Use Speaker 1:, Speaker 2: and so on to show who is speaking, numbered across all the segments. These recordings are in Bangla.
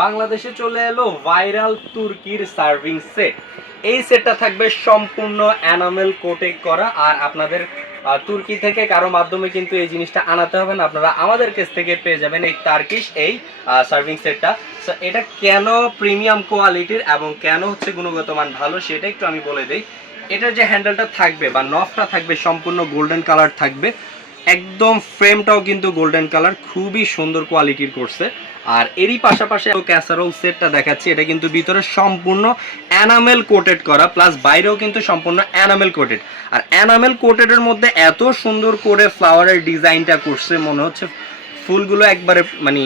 Speaker 1: বাংলাদেশে চলে এলো ভাইরাল তুর্কির সার্ভিং সেট। এই সেটটা থাকবে সম্পূর্ণ অ্যানামেল কোটে করা। আর আপনাদের তুর্কি থেকে কারও মাধ্যমে কিন্তু এই জিনিসটা আনাতে হবে না। আপনারা আমাদের কাছ থেকে পেয়ে যাবেন এই টার্কিশ এই সার্ভিং সেটটা। সো এটা কেন প্রিমিয়াম কোয়ালিটির এবং কেন হচ্ছে গুণগত মান ভালো সেটা একটু আমি বলে দিই। এটার যে হ্যান্ডেলটা থাকবে বা নফটা থাকবে সম্পূর্ণ গোল্ডেন কালার থাকবে। একদম ফ্রেমটাও কিন্তু গোল্ডেন কালার, খুবই সুন্দর কোয়ালিটির করছে। আর এরই পাশাপাশি ক্যাসারোল সেটটা দেখাচ্ছি, এটা কিন্তু ভিতরে সম্পূর্ণ অ্যানামেল কোটেড করা প্লাস বাইরেও কিন্তু সম্পূর্ণ অ্যানামেল কোটেড আর অ্যানামেল কোটেডের মধ্যে এত সুন্দর করে ফ্লাওয়ারের ডিজাইনটা করছে, মনে হচ্ছে ফুলগুলো একবারে মানে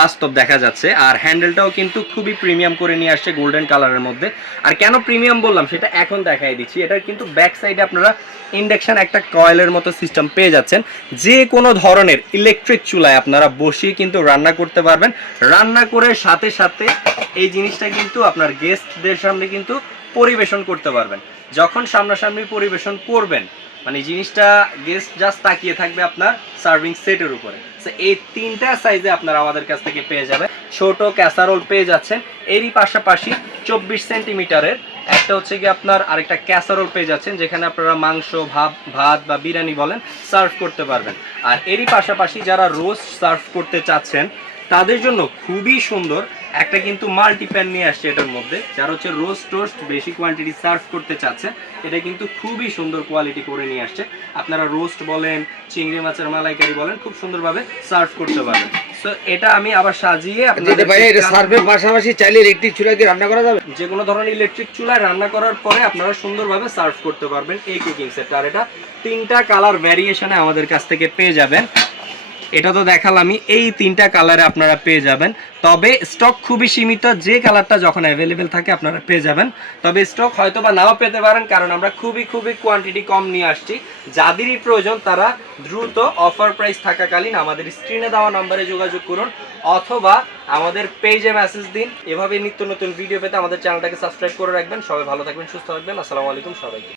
Speaker 1: বাস্তব দেখা যাচ্ছে। আর হ্যান্ডেলটাও কিন্তু খুবই প্রিমিয়াম করে নিয়ে আসছে গোল্ডেন কালারের মধ্যে। আর কেন প্রিমিয়াম বললাম, সেটা এখন দেখাই দিচ্ছি। এটা কিন্তু ব্যাক সাইডে আপনারা ইন্ডাকশন একটা কয়েলের মতো সিস্টেম পেয়ে যাচ্ছেন। যে কোনো ধরনের ইলেকট্রিক চুলায় আপনারা বসিয়ে কিন্তু রান্না করতে পারবেন। রান্না করে সাথে সাথে এই জিনিসটা কিন্তু আপনার গেস্টদের সামনে কিন্তু পরিবেশন করতে পারবেন। যখন সামনাসামনি পরিবেশন করবেন মানে জিনিসটা গেস্ট জাস্ট তাকিয়ে থাকবে আপনার সার্ভিং সেটের উপরে। এই তিনটা সাইজে আপনারা আমাদের কাছ থেকে পেয়ে যাবেন। ছোট ক্যাসারোল পেয়ে যাচ্ছেন। এরই পাশাপাশি চব্বিশ সেন্টিমিটারের একটা হচ্ছে কি আপনার আরেকটা ক্যাসারোল পেয়ে যাচ্ছেন, যেখানে আপনারা মাংস ভাত ভাত বা বিরিয়ানি বলেন সার্ভ করতে পারবেন। আর এরই পাশাপাশি যারা রোস্ট সার্ভ করতে চাচ্ছেন, তাদের জন্য খুবই সুন্দর একটা কিন্তু মাল্টি প্যান নিয়ে আসছে এটার মধ্যে যারা হচ্ছে রোস্ট টোস্ট বেশি কোয়ান্টিটি সার্ভ করতে চাচ্ছেন এটা কিন্তু খুবই সুন্দর কোয়ালিটি করে নিয়ে আসছে। আপনারা রোস্ট বলেন চিংড়ি মাছের মালাইকারি বলেন খুব সুন্দরভাবে সার্ভ করতে পারবেন। তো এটা আমি আবার সাজিয়ে
Speaker 2: যদি
Speaker 1: আপনাদের
Speaker 2: ভাই এটা সার্ভের পাশাপাশি চাইলে ইলেকট্রিক চুলা কি রান্না করা যাবে?
Speaker 1: যে কোনো ধরনের ইলেকট্রিক চুলায় রান্না করার পরে আপনারা সুন্দরভাবে সার্ভ করতে পারবেন এই কুকিং সেটটা আর এটা তিনটা কালার ভ্যারিয়েশনে আমাদের কাছ থেকে পেয়ে যাবেন। এটা তো দেখালামই, এই তিনটা কালারে আপনারা পেয়ে যাবেন। তবে স্টক খুবই সীমিত, যে কালারটা যখন অ্যাভেলেবেল থাকে আপনারা পেয়ে যাবেন। তবে স্টক হয়তো বা নাও পেতে পারেন, কারণ আমরা খুবই খুবই কোয়ান্টিটি কম নিয়ে আসছি। যাদেরই প্রয়োজন, তারা দ্রুত অফার প্রাইস থাকাকালীন আমাদের স্ক্রিনে দেওয়া নম্বরে যোগাযোগ করুন, অথবা আমাদের পেজে মেসেজ দিন। এভাবে নিত্য নতুন ভিডিও পেতে আমাদের চ্যানেলটাকে সাবস্ক্রাইব করে রাখবেন। সবাই ভালো থাকবেন, সুস্থ থাকবেন। আসসালামু আলাইকুম সবাইকে।